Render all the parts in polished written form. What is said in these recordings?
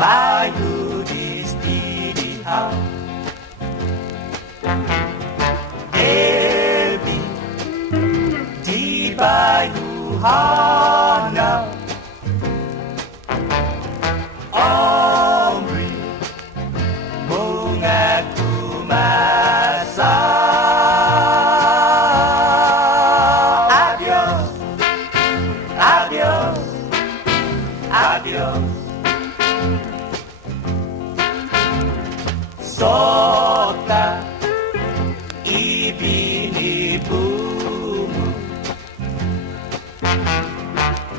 Bayu di Stidihau, Dewi di Bayu Hana, Omri mengaku masa. Adios, adios, adios. Sota ibinibumu,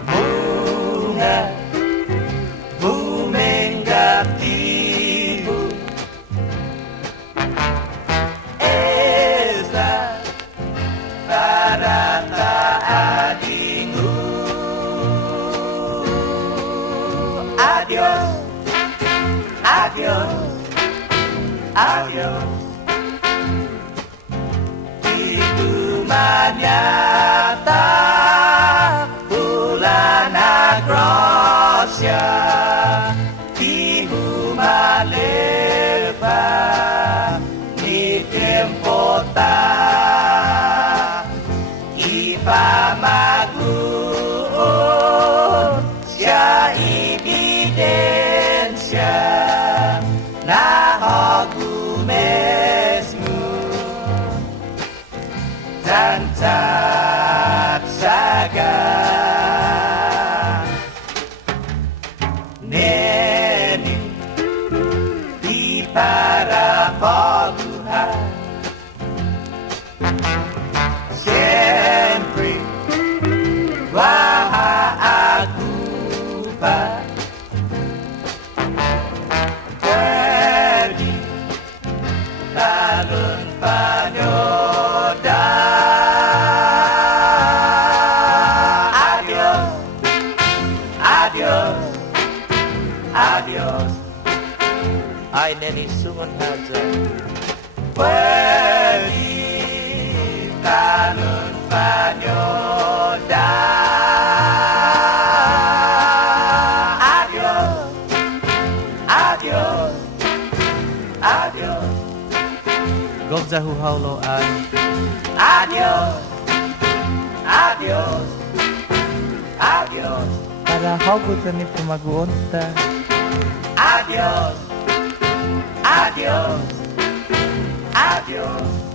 bunga bumenggatimu, Ezra barata adingu. Adios, adios, adios. Itu nyata bulan Agrosya di Humaleva di Tempota Ipa Magun sia evidência na rogo mesmo Tantat saga Neni di para poguhan Sempre waha aku ba Pergi talun panyoda. Adios, ay neni sungun haja. Pergi talun panyoda. Adios, adios, adios. Gobzahu hauloan. Adios, adios, adios. Para hagutan ni pumaguonta. Adios, adios, adios.